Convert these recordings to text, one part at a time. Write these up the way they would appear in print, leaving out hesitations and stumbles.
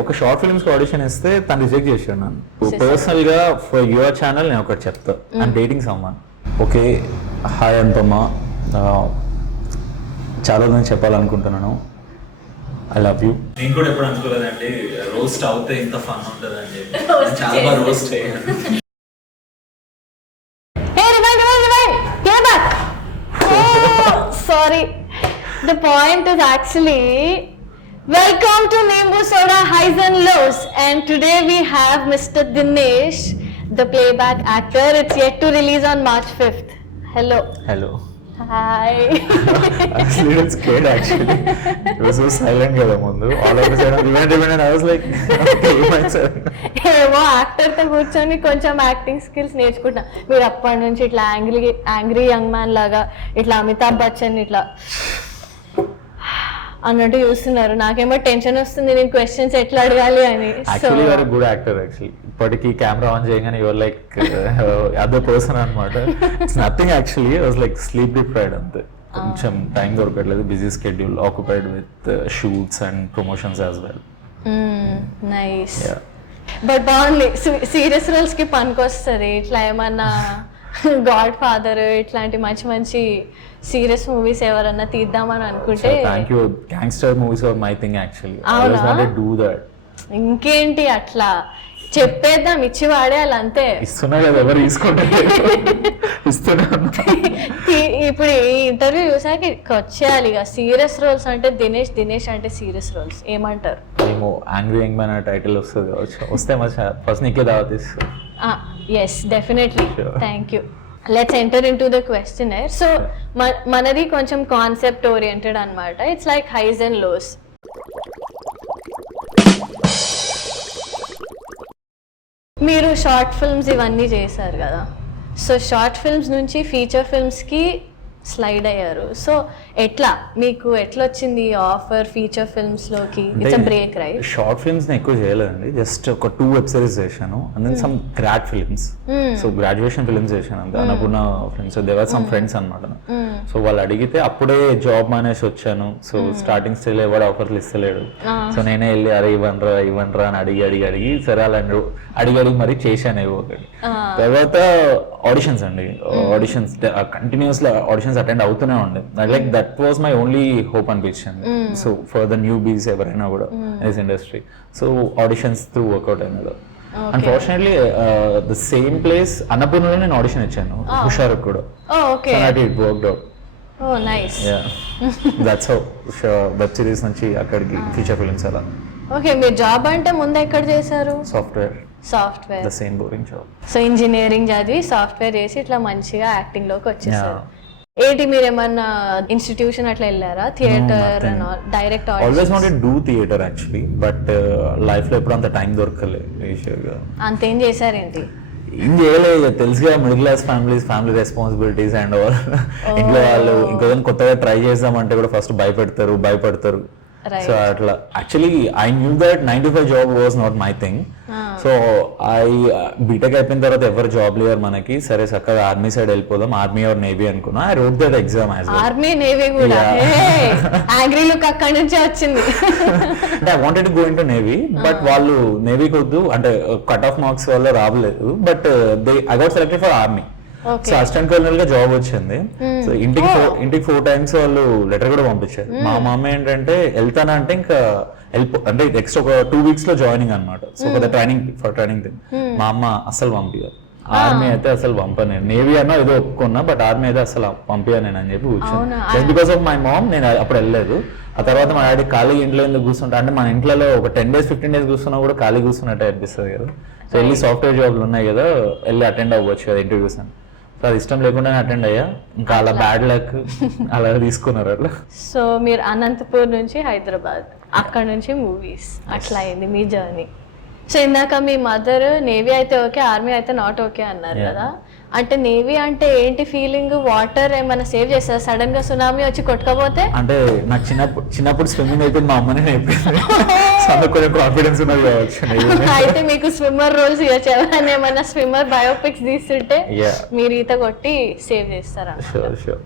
ఒక short films కి audition ఇస్తే తను రిజెక్ట్ చేశాడు నన్ను. పర్సనల్ గా ఫర్ యువర్ ఛానల్ నేను ఒకటి చెప్తా, I'm dating someone. Okay, hi Anupama, చాలా మంది చెప్పాలనుకుంటున్నాను, ఐ లవ్ యూ. నేను కూడా ఎప్పుడు అనుకోలేదండి రోస్ట్ అవుతే ఇంత ఫన్ ఉంటుందండి, చాలా బాగా రోస్ట్ అయ్యాను. Sorry, the point is actually welcome to Nimbu Soda Highs and Lows, and today we have Mr. Dinesh, the playback actor. It's yet to release on March 5th. Hello. Hi. Actually, it's scared actually. It was so silent kada mundu. All of a sudden, even I was like, okay, myself. ఏమో యాక్టర్తో కూర్చొని కొంచెం acting skills నేర్చుకుంటున్నా. మీరు అప్పటి నుంచి ఇట్లా angry young man లాగా ఇట్లా అమితాబ్ బచ్చన్ ఇట్లా అన్నట్టు చూస్తున్నారు. నాకేమో టెన్షన్ వస్తుంది, నేను క్వశ్చన్స్ ఎట్లా అడగాలి అని. Actually you're good actor actually. ఇప్పటికి కెమెరా ఆన్ చేయగానే యువర్ లైక్ అదర్ పర్సన్ అనమాట. It's nothing actually, was like sleep deprived అంతే. కొంచెం టైం దొరకట్లేదు, busy schedule, occupied with shoots and promotions as well. Nice. But బాగుంది, సీరియస్ రోల్స్ కి పనికొస్తుంది. ఇట్లా ఏమన్నా గాడ్ ఫాదర్ ఇట్లాంటి మంచి మంచి సీరియస్ మూవీస్ ఎవరన్నా తీద్దామని అనుకుంటే. Thank you. Gangster movies are my thing actually. I was wanted to do that. ఇంకేంటి అట్లా చెప్పేద్దాం, ఇచ్చి వాడేయాలి అంతే. ఇస్తున్నా కదా, ఎవరు తీసుకుంటారు? ఇస్తున్నా. ఇప్పుడు ఈ ఇంటర్వ్యూ చూసాక వచ్చేయాలి ఇక సీరియస్ రోల్స్ అంటే దినేష్ అంటే సీరియస్ రోల్స్ ఏమంటారు? ఏమో యాంగ్రీ యంగ్ మ్యాన్ అనే టైటిల్ వస్తుంది కావచ్చు. వస్తే మంచిగా ఫస్ట్ నీకే దావత్ ఇస్తా. Yes definitely. Thank you. Let's enter into the questionnaire. So మనది కొంచెం కాన్సెప్ట్ ఓరియంటెడ్ అనమాట. It's like highs and lows. మీరు షార్ట్ ఫిల్మ్స్ ఇవన్నీ చేశారు కదా, సో షార్ట్ ఫిల్మ్స్ నుంచి ఫీచర్ ఫిల్మ్స్కి స్లైడ్ అయ్యారు. సో ఎట్లా మీకు ఎట్లా వచ్చింది ఆఫర్ ఫీచర్ ఫిల్మ్స్ లోకి? It's a break right? Short films ని ఎక్కువ చేయలేదండి, జస్ట్ ఒక 2 వెబ్ సిరీస్ చేశాను and then some grad films. So graduation films చేశాను అంతే. Annapurna friends, their some friends అనమాట. సో వాళ్ళు అడిగితే అప్పుడే జాబ్ మానేసి వచ్చాను. సో స్టార్టింగ్ స్టేజ్ ఎవరు ఆఫర్లు ఇస్తలేడు. సో నేనే వెళ్ళి అరే ఇవ్వనరా అని అడిగి సరే అలా అడిగి మరి చేశాను ఏవో ఒకటి. తర్వాత ఆడిషన్స్ అండి, ఆడిషన్స్ కంటిన్యూస్ ఆడిషన్స్ అటెండ్ అవుతూనే ఉండే. Like that was my only hope అనిపించింది. So for the newbies ఎవరైనా కూడా this industry, so auditions through work out అయినది. అన్ఫార్చునేట్లీ ద సేమ్ ప్లేస్ అన్నపూర్ణలో నేను ఆడిషన్ ఇచ్చాను, హుషారు కూడా. It worked out. Oh nice. That's how web series నుంచి అక్కడికి ఫీచర్ ఫిల్మ్స్ అలా. ఓకే, మీరు జాబ్ అంటే ముందు ఎక్కడ చేశారు? Software. The same boring job. So engineering చదివి సాఫ్ట్వేర్ చేసి ఇట్లా మంచిగా యాక్టింగ్ లోకి వచ్చేసారు. ఏంటి మీరు ఏమన్నా ఇన్స్టిట్యూషన్ అట్లా వెళ్ళారా? Theatre direct? Always wanted do theatre actually, but life లో ఎప్పుడు అంత టైం దొరకలేదు. అంతేం చేశారేంటి? ఏం చేయలేదు, తెలుసుగా middle class family responsibilities and all. ఇంట్లో వాళ్ళు ఇంకొక కొత్తగా ట్రై చేద్దామంటే కూడా ఫస్ట్ భయపడతారు. సో అట్లా actually I knew that 9 to 5 job was not my thing. So BTech అయిపోయిన తర్వాత ఎవరు జాబ్ లేరు మనకి, సరే చక్కగా ఆర్మీ సైడ్ వెళ్ళిపోదాం, ఆర్మీ ఆర్ నేవీ అనుకున్నా. I wrote that exam as well. Army navy కూడా యాంగ్రీ లుక్ అక్కడి నుంచే వచ్చింది. అంటే I wanted to go into navy, but వాళ్ళు నేవీకి వద్దు అంటే కట్ ఆఫ్ మార్క్స్ వల్ల రావలేదు. But I got selected for army. So assistant colonel గా జాబ్ వచ్చింది. సో ఇంటికి 4 times వాళ్ళు లెటర్ కూడా పంపించారు. మా మామ ఏంటంటే వెళ్తానంటే ఇంకా అంటే నెక్స్ట్ ఒక 2 weeks లో జాయినింగ్ అనమాట. So for training thing. మా అమ్మ అస్సలు పంపించారు. ఆర్మీ అయితే అసలు పంపను. నేవీ అన్నా ఏదో ఒప్పుకున్నా, బట్ ఆర్మీ అయితే అసలు పంపించాను నేను అని చెప్పి కూర్చొని. Just because of my mom నేను అప్పుడు వెళ్ళలేదు. ఆ తర్వాత మా డాడీ ఖాళీ ఇంట్లో ఎందుకు కూర్చుంటా అంటే మన ఇంట్లో ఒక 10 days 15 days కూర్చున్నా కూడా ఖాళీ కూర్చున్నట్టే అనిపిస్తుంది కదా. సో వెళ్ళి సాఫ్ట్వేర్ జాబ్లు ఉన్నాయి కదా, వెళ్ళి అటెండ్ అవ్వచ్చు కదా ఇంటర్వ్యూస్ అని. సో అది ఇష్టం లేకుండా అటెండ్ అయ్యా, ఇంకా అలా బ్యాడ్ లక్ అలా తీసుకున్నారు అట్లా. సో మీరు అనంతపూర్ నుంచి హైదరాబాద్, అక్కడ నుంచి మూవీస్, అట్లా అయింది మీ జర్నీ. సో ఇందాక మీ మదర్ నేవీ అయితే ఓకే, ఆర్మీ అయితే నాట్ ఓకే అన్నారు కదా. అంటే నేవీ అంటే ఏంటి ఫీలింగ్? వాటర్ ఏమైనా సేవ్ చేస్తారు? సడన్ గా సునామీ వచ్చి కొట్టుకపోతే? అంటే నాకు చిన్నప్పుడు స్విమ్మింగ్ అయితే మా అమ్మనే నేర్పింది. కొంచెం కాన్ఫిడెన్స్ ఉన్నది కావచ్చు. అయితే మీకు స్విమ్మర్ రోల్స్ ఇవ్వచ్చు. ఎవరైనా ఏమైనా స్విమ్మర్ బయోపిక్స్ తీస్తుంటే మీరు ఈత కొట్టి సేవ్ చేస్తారా? షూర్.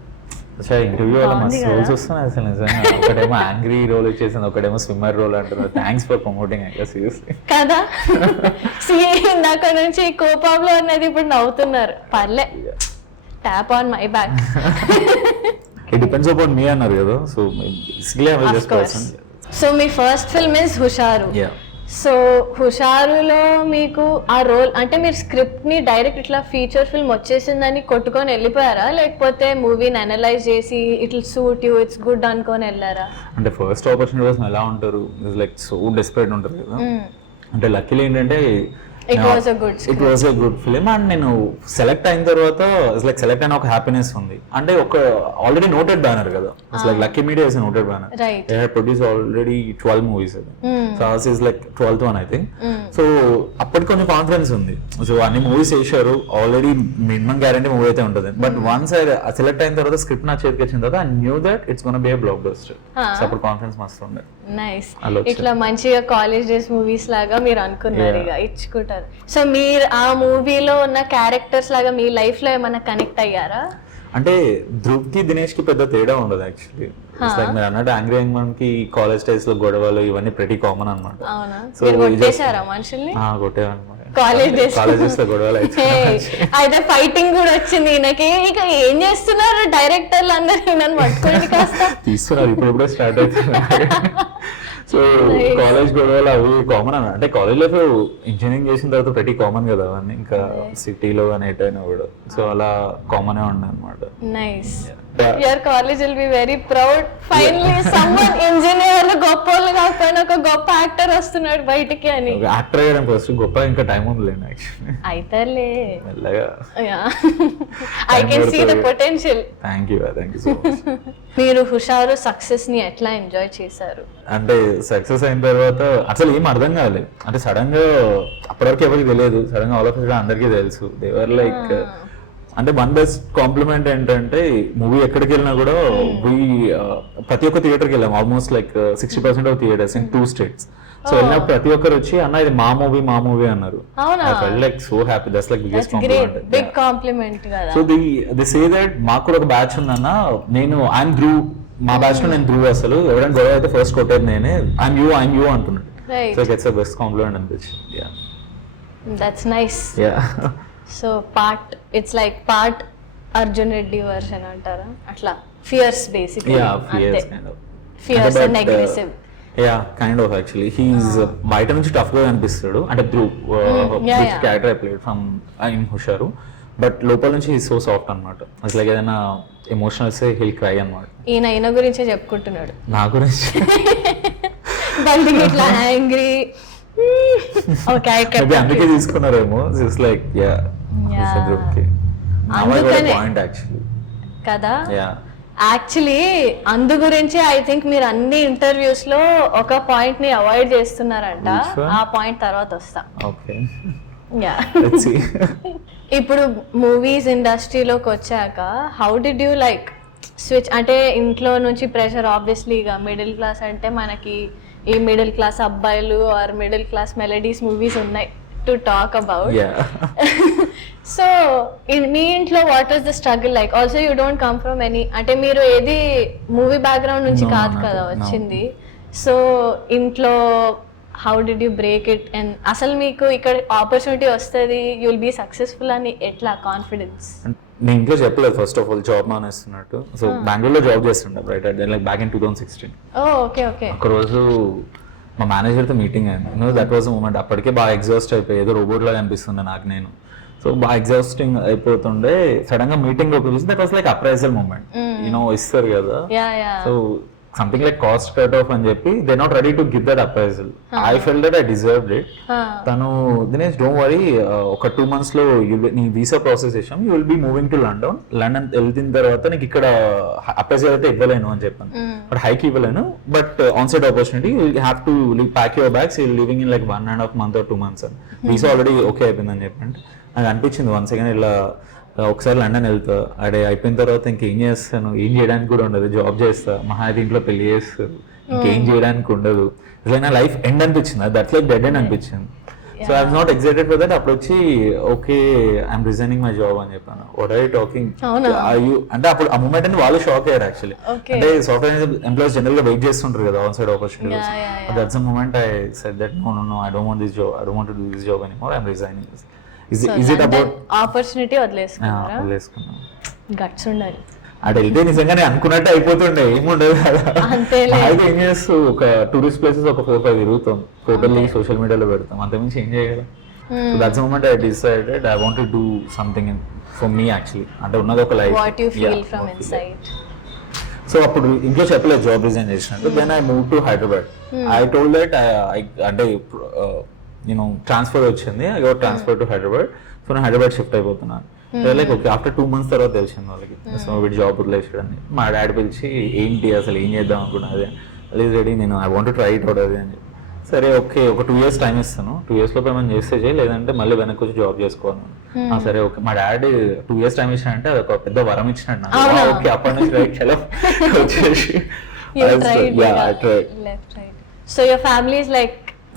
ఇంటర్వ్యూ వల్ల మస్తు రోల్స్ వస్తున్నాయి అసలు నిజంగా. ఒకటేమో యాంగ్రీ రోల్ వచ్చేసింది, ఒకటేమో స్విమ్మర్ రోల్ అంటున్నారు. Thanks for promoting I seriously కదా. ఇందాక నుంచి కోపంలో అన్నది ఇప్పుడు నవ్వుతున్నారు. పర్లే, tap on my back. It depends upon me అన్నారు కదా. So basically I was just person. So మీ first film is Husharu. So హుషారులో మీకు ఆ రోల్ అంటే మీరు స్క్రిప్ట్ ని డైరెక్ట్ ఇట్లా ఫీచర్ ఫిల్మ్ వచ్చేసిందని కొట్టుకొని వెళ్ళిపోయారా, లేకపోతే మూవీని అనలైజ్ చేసి it will suit you, it's good అనుకొని వెళ్ళారా? అంటే ఫస్ట్ ఆపర్చునిటీ కోసం ఎలా ఉంటారు, లైక్ సో డెస్పరేట్ ఉంటారు కదా. అంటే లక్కీలీ ఏంటంటే it was a good film. And నేను సెలెక్ట్ అయిన తర్వాత లైక్ సెలెక్ట్ అయిన ఒక హ్యాపీనెస్ ఉంది. అంటే ఒక ఆల్రెడీ నోటెడ్ బ్యానర్ కదా, like lucky media is noted banner. They have produce already 12 movies. So as is like 12th one I think. So అప్పటికి కొంచెం కాన్ఫిడెన్స్ ఉంది. సో అన్ని మూవీస్ వేసారు ఆల్రెడీ, మినిమం గ్యారంటీ మూవీ అయితే ఉంటుంది. బట్ వన్స్ సెలెక్ట్ అయిన తర్వాత స్క్రిప్ట్ నా చేతికి వచ్చిన తర్వాత I knew that it's gonna B A block buster. So అప్పుడు కాన్ఫిడెన్స్ మస్తు ఉండే. నైస్. ఇట్లా మంచిగా కాలేజ్ డేస్ మూవీస్ లాగా మీరు అనుకున్నారు ఇక ఇచ్చుకుంటారు. సో మీరు ఆ మూవీలో ఉన్న క్యారెక్టర్స్ లాగా మీ లైఫ్ లో ఏమైనా కనెక్ట్ అయ్యారా? అంటే ధ్రువ్ కి దినేష్ కి పెద్ద తేడా ఉండదు యాక్చువల్లీ. లైక్ మీరు అన్నట్టు యాంగ్రీ యంగ్ కి కాలేజ్ డేస్ లో గొడవలు ఇవన్నీ ప్రతి కామన్ అనమాట. సో కొట్టేశారా మనుషుల్ని? కొట్టేవన్నమాట కాలేజెస్ లో గొడవలు అయితే ఫైటింగ్ కూడా వచ్చింది ఈయనకి. ఇక ఏం చేస్తున్నారు డైరెక్టర్లు అందరూ ఈయనని పట్టుకోండి కాస్త తీస్తున్నారు. ఇప్పుడు స్టార్ట్ అవుతుంది. సో కాలేజ్ గొడవలు అవి కామన్ అన్న. అంటే కాలేజ్ లైఫ్ ఇంజనీరింగ్ చేసిన తర్వాత ప్రతి కామన్ కదా అవన్నీ, ఇంకా సిటీలో కానీ ఎటైనా కూడా. సో అలా కామన్ ఉండే అనమాట. Nice. Your college will be very proud. Finally someone engineer గొప్పలు కాకపోయినా ఒక గొప్ప యాక్టర్ వస్తున్నాడు బయటికి అని. యాక్టర్ అయ్యడం ఫస్ట్ గొప్ప, ఇంకా టైం ఉందిలేండి యాక్చువల్లీ. అయితేలే మెల్లగా. I can see the potential. Thank you so much. మీరు హుషారు సక్సెస్ ని ఎట్లా ఎంజాయ్ చేశారు? అంటే సక్సెస్ అయిన తర్వాత అసలు ఏం అర్థం కాలేదు. అంటే సడన్ గా అప్పటివరకు ఎవరికి తెలియదు, సడన్ గా ఆల్ ఆఫ్ ఇట్ అందరికీ తెలుసు. దేవర్ లైక్ అంటే వన్ బెస్ట్ కాంప్లిమెంట్ ఏంటంటే మూవీ ఎక్కడికి వెళ్ళినా కూడా ప్రతి ఒక్క థియేటర్కి వెళ్ళాం. Almost like 60% of theatres in 2 states. So వెళ్ళిన ప్రతి ఒక్కరు వచ్చి అన్న ఇది మా మూవీ అన్నారు. Like so happy. That's like biggest compliment. So the say that మాకు కూడా ఒక బ్యాచ్ ఉందన్న, నేను ఐఎమ్ ధ్రువ్, మా బ్యాచ్ లో నేను ధ్రువ్, అసలు ఎవరైనా గొడవ అయితే ఫస్ట్ కొట్టేది నేనే, ఐఎమ్ యూ అంటున్నాడు. So it's the best compliment అనిపించింది. That's nice. So it's like part Arjun Reddy version అంటారా అట్లా? Fierce basically. Fierce and aggressive. Kind of actually he's బయట నుంచి టఫ్ గా కనిపిస్తాడు. అంటే Dhruv character I played from in Hushaaru, but లోపల నుంచి హీ సో సాఫ్ట్ అనమాట. అసలు ఏదైనా ఎమోషనల్స్ హిల్ క్రై అనమాట. ఈయన గురించే చెప్పుకుంటున్నాడు. నా గురించి బయటికి ఇట్లా యాంగ్రీ అందుకే తీసుకున్నారేమో. లైక్ కదా. యాక్చువల్లీ అందు గురించి ఐ థింక్ మీరు అన్ని ఇంటర్వ్యూస్ లో ఒక పాయింట్ ని అవాయిడ్ చేస్తున్నారంట. ఆ పాయింట్ తర్వాత వస్తా. ఇప్పుడు మూవీస్ ఇండస్ట్రీలోకి వచ్చాక how did you like switch? అంటే ఇంట్లో నుంచి ప్రెషర్ ఆబ్వియస్లీ, ఇక మిడిల్ క్లాస్ అంటే మనకి ఈ మిడిల్ క్లాస్ అబ్బాయిలు or middle class melodies movies ఉన్నాయి టు టాక్ అబౌట్. సో మీ ఇంట్లో what was the struggle like? Also you don't come from any, అంటే మీరు ఏది మూవీ బ్యాక్గ్రౌండ్ నుంచి కాదు కదా వచ్చింది. సో ఇంట్లో how did you break it? And అసలు మీకు ఇక్కడ ఆపర్చునిటీ వస్తుంది, యూ విల్ బీ సక్సెస్ఫుల్ అని ఎట్లా కాన్ఫిడెన్స్? నేను ఇంట్లో చెప్పలేదు ఫస్ట్ ఆఫ్ ఆల్ జాబ్ మానేస్తున్నట్టు. సో బెంగళూరులో జాబ్ చేస్తుండే రైట్ లైక్ బ్యాక్ ఇన్ 2016. ఒక రోజు మా మేనేజర్తో మీటింగ్ అయింది. That was moment. అప్పటికే బాగా ఎగ్జాస్ట్ అయిపోయి ఏదో రోబోట్ లాగా అనిపిస్తుండే నాకు నేను. సో బాగా ఎగ్జాస్టింగ్ అయిపోతుండే. సడన్ గా మీటింగ్ లో పిలిచి that was like appraisal moment. ఇస్తారు కదా. So something like cost cut off అని చెప్పి they not ready to give that appraisal. I felt that I deserved it. తను దినేష్ డోంట్ వరీ, ఒక 2 months లో నీ వీసా ప్రాసెస్ చేసాం, you will be moving to London వెళ్తిన తర్వాత నీకు ఇక్కడ అప్రైజల్ అయితే ఇవ్వలేను అని చెప్పాను. బట్ హైక్ ఇవ్వలేను, but on side opportunity you have to pack your bags, you living in like 1.5 month or 2 months అని. వీసా ఆల్రెడీ ఓకే అయిపోయిందని చెప్పండి. నాకు అనిపించింది వన్స్ అగైన్ ఇలా ఒకసారి లండన్ వెళ్తా, అడే అయిపోయిన తర్వాత ఇంకేం చేస్తాను, ఏం చేయడానికి కూడా ఉండదు, జాబ్ చేస్తా, మహా ఇంట్లో పెళ్లి చేస్తారు, ఇంకేం చేయడానికి ఉండదు. నా లైఫ్ ఎండ్ అనిపించింది. దట్స్ లైక్ డెడ్ ఎండ్ అనిపించింది. So I'm not excited for that. అప్పుడు వచ్చి okay I'm resigning my job అని చెప్పాను. వాట్ ఆర్ యూ టాకింగ్ అంటే అప్పుడు ఆ మూమెంట్ అని వాళ్ళు షాక్ అయ్యారు యాక్చువల్లీ. అంటే సాఫ్ట్వేర్ ఎంప్లాయీస్ జనరల్ గా వెయిట్ చేస్తుంటారు కదా on side opportunities. That's the moment I said that no I don't want this job, I don't want to do this job anymore, I'm resigning. Is it about opportunity వదిలేసుకున్నారా? వదిలేసుకున్నాను. Guts ఉండాలి. అటు వెళ్తే నిజంగానే అనుకున్నట్టు అయిపోతుండే, ఏముండదు కదా. అయితే ఏం చేస్తూ ఒక టూరిస్ట్ ప్లేసెస్ ఒక 4-5 తిరుగుతాం, టోటల్లీ సోషల్ మీడియాలో పెడతాం, అంతకుమించి ఏం చేయగలం. So that's moment I decided I want to do something for me actually. అంటే ఉన్నది ఒక life. What you feel from inside. So అప్పుడు ఇంట్లో చెప్పలేదు జాబ్ రిజైన్ చేసినట్టు. Then I move to Hyderabad. I told that అంటే నేను ట్రాన్స్ఫర్ వచ్చింది, I got transfer to Hyderabad. So నేను హైదరాబాద్ షిఫ్ట్ అయిపోతున్నాను. లైక్ ఓకే ఆఫ్టర్ 2 months తర్వాత తెలిసింది వాళ్ళకి. సో వీటి జాబ్ వదిలేసాడు అని. మా డాడీ పిలిచి ఏంటి అసలు ఏం చేద్దాం అనుకున్నది, అది రెడీ నేను I want try it out అది అని చెప్పి. సరే ఓకే ఒక 2 years టైం ఇస్తాను, 2 years లోపు ఏమైనా చేస్తే చేయి, లేదంటే మళ్ళీ వెనక్కి వచ్చి జాబ్ చేసుకోవాలి. సరే ఓకే. మా డాడీ 2 years టైం ఇచ్చినంటే అది ఒక పెద్ద వరం ఇచ్చినట్టు నాకు. ఓకే అప్పటి నుంచి రైట్ చలో వచ్చేసి. So your family is like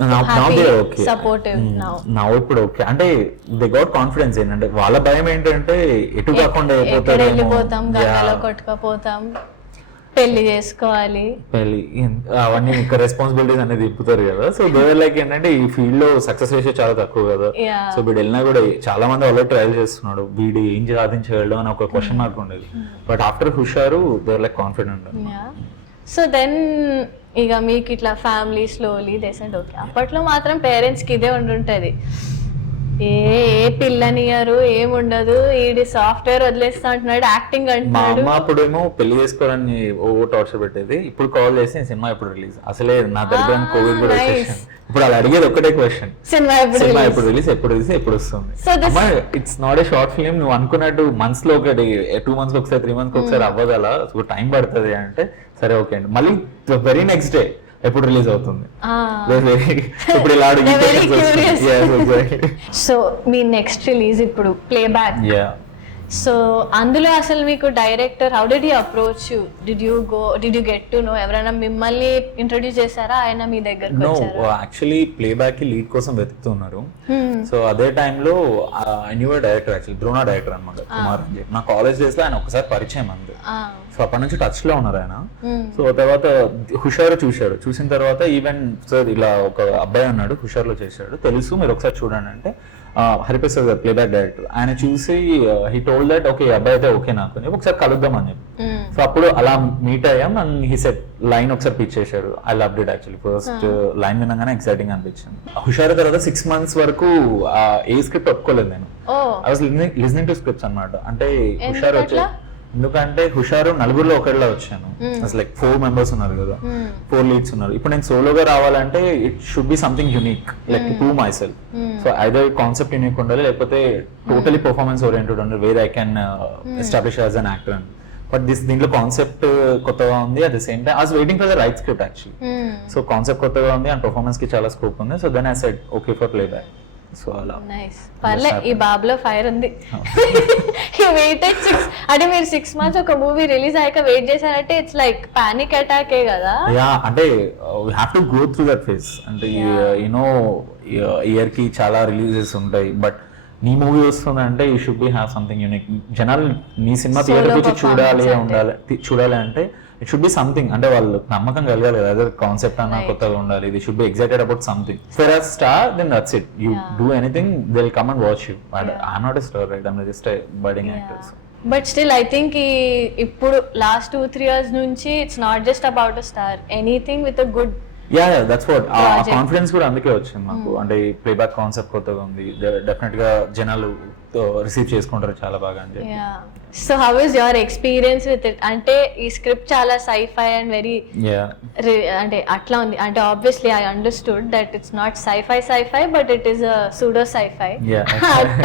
happy, supportive now ఇప్పుడు ఓకే. అంటే దే గాట్ కాన్ఫిడెన్స్. ఏంటంటే వాళ్ళ భయం ఏంటంటే ఎటు కాకుండా వెళ్ళిపోతాం, గంగలో కొట్టుకపోతాం, పెళ్లి చేసుకోవాలి, పెళ్లి అవన్నీ ఇంకా రెస్పాన్సిబిలిటీస్ అనేది తిప్పుతారు కదా. సో దేవర్ లైక్ ఏంటంటే ఈ ఫీల్డ్ లో సక్సెస్ రేషియో చాలా తక్కువ కదా. సో వీడు వెళ్ళినా కూడా చాలా మంది ఆల్రెడీ ట్రయల్ చేస్తున్నాడు, వీడు ఏం సాధించగలడు అని ఒక క్వశ్చన్ మార్క్ ఉండేది. బట్ ఆఫ్టర్ హుషారు దేవర్ లైక్ కాన్ఫిడెంట్. సో దెన్ ఇక మీకు ఇట్లా ఫ్యామిలీ స్లోలీ దేశంట్ ఓకే. అప్పట్లో మాత్రం పేరెంట్స్కి ఇదే ఉండుంటుంది, ఏ పిల్లనియరు ఏముండదు, ఈడి సాఫ్ట్వేర్ వదిలేస్తా అంటున్నాడు, యాక్టింగ్ అంటున్నాడు. మా అమ్మ అప్పుడేమో పెళ్లి చేసుకోవాలని ఓ టార్చర్ పెట్టేది. ఇప్పుడు కాల్ చేసి సినిమా ఎప్పుడు రిలీజ్, అసలే నా దగ్గర కోవిడ్ కూడా వచ్చేసాను. ఇప్పుడు అలా అడిగేది ఒకటే క్వశ్చన్, సినిమా ఎప్పుడు రిలీజ్, ఎప్పుడు వస్తుంది. It's not a short film. నువ్వు అనుకున్నట్టు మంత్స్ లో ఒకటి 2 months ఒకసారి 3 months ఒకసారి అవ్వదు, అలా టైం పడుతుంది అంటే సరే ఓకే అండి. మళ్ళీ వెరీ నెక్స్ట్ డే ఎప్పుడు రిలీజ్ అవుతుంది. ఇప్పుడు ఇలా సో మీ నెక్స్ట్ రిలీజ్ ఇప్పుడు ప్లేబ్యాక్. సో అందులో అసలు మీకు director how did you approach you? Did you get to know? ఎవరైనా మిమ్మల్ని ఇంట్రొడ్యూస్ చేశారా, ఆయన మీ దగ్గరకు వచ్చారా? యాక్చువల్లీ ప్లేబ్యాక్ కి లీడ్ కోసం వెతుకుతున్నారు. సో అదే టైంలో I knew director, actually Drona director అనమాట, కుమార్ అని చెప్పి. నా కాలేజ్ డేస్ లో ఆయన ఒకసారి పరిచయం అంది. సో అప్పటి నుంచి టచ్ లో ఉన్నారు ఆయన. సో తర్వాత హుషారు చూసిన తర్వాత ఈవెన్ సార్ ఇలా ఒక అబ్బాయి ఉన్నాడు హుషార్లో చేశాడు, తెలుసు మీరు ఒకసారి చూడండి అంటే, హరిప్రసాద్ గారు ప్లేబ్యాక్ డైరెక్టర్, ఆయన చూసి హీ టోల్డ్ దట్ ఓకే అబ్బాయి అయితే ఓకే నాకు ఒకసారి కలుద్దాం అని చెప్పి. సో అప్పుడు అలా మీట్ అయ్యాం అండ్ హీ సెట్ లైన్ ఒకసారి పిచ్ చేశాడు. I loved it actually. First line వినగానే ఎక్సైటింగ్ అనిపించింది. హుషారు తర్వాత 6 months వరకు ఏ స్క్రిప్ట్ ఒప్పుకోలేదు నేను. I was listening to scripts అనమాట. అంటే హుషారు వచ్చే ఎందుకంటే హుషారు నలుగురిలో ఒకటిలా వచ్చాను. అసలు లైక్ 4 members ఉన్నారు కదా, 4 leads ఉన్నారు. ఇప్పుడు నేను సోలోగా రావాలంటే it should be something unique, like prove myself. So either concept unique ఉండాలి, లేకపోతే టోటలీ పర్ఫార్మెన్స్ ఓరియంటెడ్ ఉండాలి, where I can establish as an actor. But దీంట్లో కాన్సెప్ట్ కొత్తగా ఉంది, at the same time I was waiting for the right script actually. So concept కొత్తగా ఉంది and performance కి చాలా స్కోప్ ఉంది. So then I said okay for playback. So అలా పర్లే, ఈ బాబులో ఫైర్ ఉంది. అంటే మీరు 6 months ఒక మూవీ రిలీజ్ అయ్యాక వెయిట్ చేశారంటే ఇట్స్ లైక్ పానిక్ అటాకే కదా. యా అంటే we have to go through that phase. అంటే యూనో ఇయర్ కి చాలా రిలీజెస్ ఉంటాయి, బట్ నీ మూవీ వస్తుందంటే you should be have something unique. జనాలు నీ సినిమా థియేటర్ వచ్చి చూడాలి అంటే ఇట్ షుడ్ బి సంథింగ్. అంటే వాళ్ళు నమ్మకం కలగాలి కదా, అదే కాన్సెప్ట్ అన్న కొత్తగా ఉండాలి. ఇది should be excited about something. For a star then that's it. You do anything they will come and watch you. I'm not a star right, I'm just a budding actor. But still I think ఇప్పుడు last 2-3 years నుంచి it's not just about a star, anything with a good. That's what. ఆ confidence కూడా అందుకే వచ్చింది మాకు. అంటే playback concept కొత్తగా ఉంది, డెఫినెట్ గా జనాలు రిసీవ్ చేసుకుంటారు చాలా బాగా అని చెప్పి. So how is your experience with it? అంటే ఈ స్క్రిప్ట్ చాలా సైఫై అండ్ వెరీ అంటే అట్లా ఉంది. అంటే obviously I understood that it's not sci-fi but it is a pseudo sci-fi.